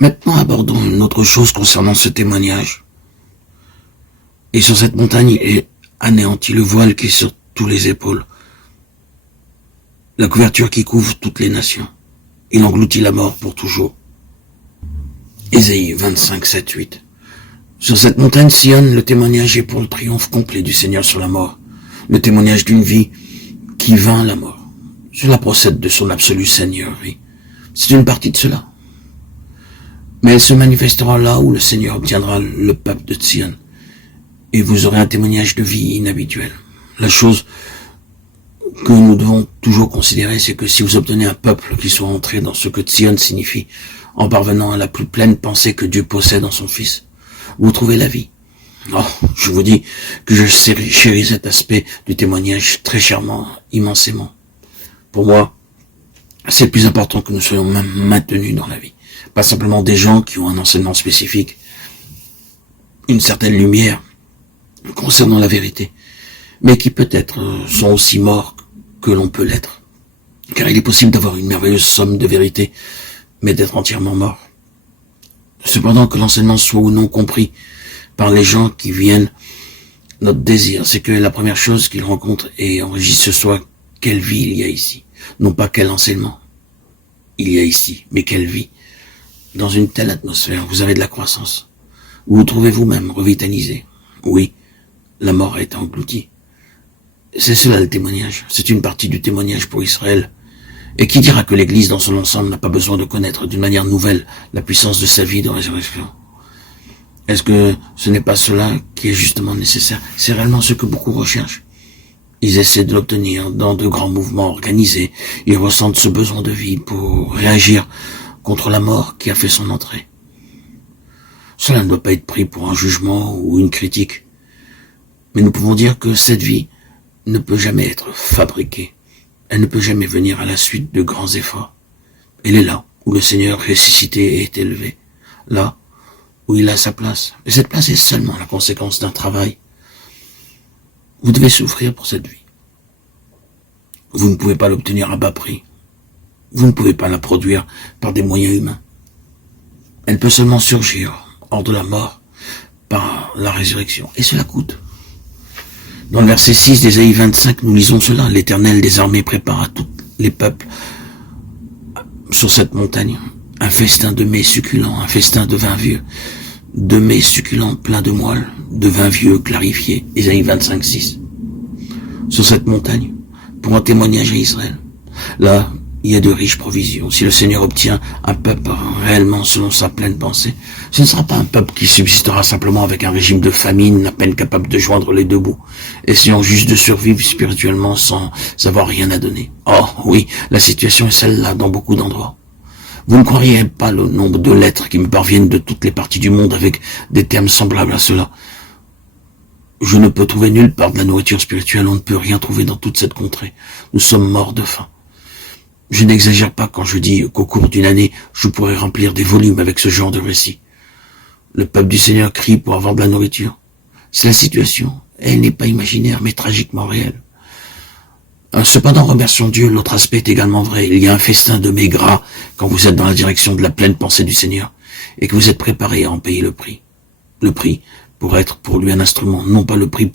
Maintenant, abordons une autre chose concernant ce témoignage. Et sur cette montagne est anéanti le voile qui est sur tous les épaules, la couverture qui couvre toutes les nations. Il engloutit la mort pour toujours. Ésaïe 25, 7, 8. Sur cette montagne Sion, le témoignage est pour le triomphe complet du Seigneur sur la mort, le témoignage d'une vie qui vainc la mort. Cela procède de son absolu Seigneur, oui. C'est une partie de cela. Mais elle se manifestera là où le Seigneur obtiendra le peuple de Sion. Et vous aurez un témoignage de vie inhabituel. La chose que nous devons toujours considérer, c'est que si vous obtenez un peuple qui soit entré dans ce que Sion signifie, en parvenant à la plus pleine pensée que Dieu possède en son Fils, vous trouvez la vie. Oh, je vous dis que je chéris cet aspect du témoignage très chèrement, immensément. Pour moi, c'est le plus important que nous soyons même maintenus dans la vie. Pas simplement des gens qui ont un enseignement spécifique, une certaine lumière concernant la vérité, mais qui peut-être sont aussi morts que l'on peut l'être. Car il est possible d'avoir une merveilleuse somme de vérité, mais d'être entièrement mort. Cependant, que l'enseignement soit ou non compris par les gens qui viennent, notre désir, c'est que la première chose qu'ils rencontrent et enregistrent ce soit quelle vie il y a ici. Non pas quel enseignement il y a ici, mais quelle vie. Dans une telle atmosphère, vous avez de la croissance. Vous vous trouvez vous-même revitalisé. Oui, la mort a été engloutie. C'est cela le témoignage. C'est une partie du témoignage pour Israël. Et qui dira que l'Église dans son ensemble n'a pas besoin de connaître d'une manière nouvelle la puissance de sa vie de résurrection? Est-ce que ce n'est pas cela qui est justement nécessaire? C'est réellement ce que beaucoup recherchent. Ils essaient de l'obtenir dans de grands mouvements organisés. Ils ressentent ce besoin de vie pour réagir contre la mort qui a fait son entrée. Cela ne doit pas être pris pour un jugement ou une critique. Mais nous pouvons dire que cette vie ne peut jamais être fabriquée. Elle ne peut jamais venir à la suite de grands efforts. Elle est là où le Seigneur ressuscité est élevé. Là où il a sa place. Et cette place est seulement la conséquence d'un travail. Vous devez souffrir pour cette vie. Vous ne pouvez pas l'obtenir à bas prix. Vous ne pouvez pas la produire par des moyens humains. Elle peut seulement surgir hors de la mort par la résurrection. Et cela coûte. Dans le verset 6 d'Ésaïe 25, nous lisons cela. L'Éternel des armées prépare à tous les peuples sur cette montagne un festin de mets succulents, un festin de vin vieux, de mets succulents pleins de moelle, de vin vieux clarifié. Ésaïe 25, 6. Sur cette montagne, pour un témoignage à Israël. Là, il y a de riches provisions. Si le Seigneur obtient un peuple réellement selon sa pleine pensée, ce ne sera pas un peuple qui subsistera simplement avec un régime de famine, à peine capable de joindre les deux bouts, essayant juste de survivre spirituellement sans avoir rien à donner. Oh oui, la situation est celle-là dans beaucoup d'endroits. Vous ne croiriez pas le nombre de lettres qui me parviennent de toutes les parties du monde avec des termes semblables à cela. Je ne peux trouver nulle part de la nourriture spirituelle, on ne peut rien trouver dans toute cette contrée. Nous sommes morts de faim. Je n'exagère pas quand je dis qu'au cours d'une année, je pourrais remplir des volumes avec ce genre de récit. Le peuple du Seigneur crie pour avoir de la nourriture. C'est la situation. Elle n'est pas imaginaire, mais tragiquement réelle. Cependant, remercions Dieu, l'autre aspect est également vrai. Il y a un festin de mets gras quand vous êtes dans la direction de la pleine pensée du Seigneur et que vous êtes préparé à en payer le prix. Le prix pour être pour lui un instrument, non pas le prix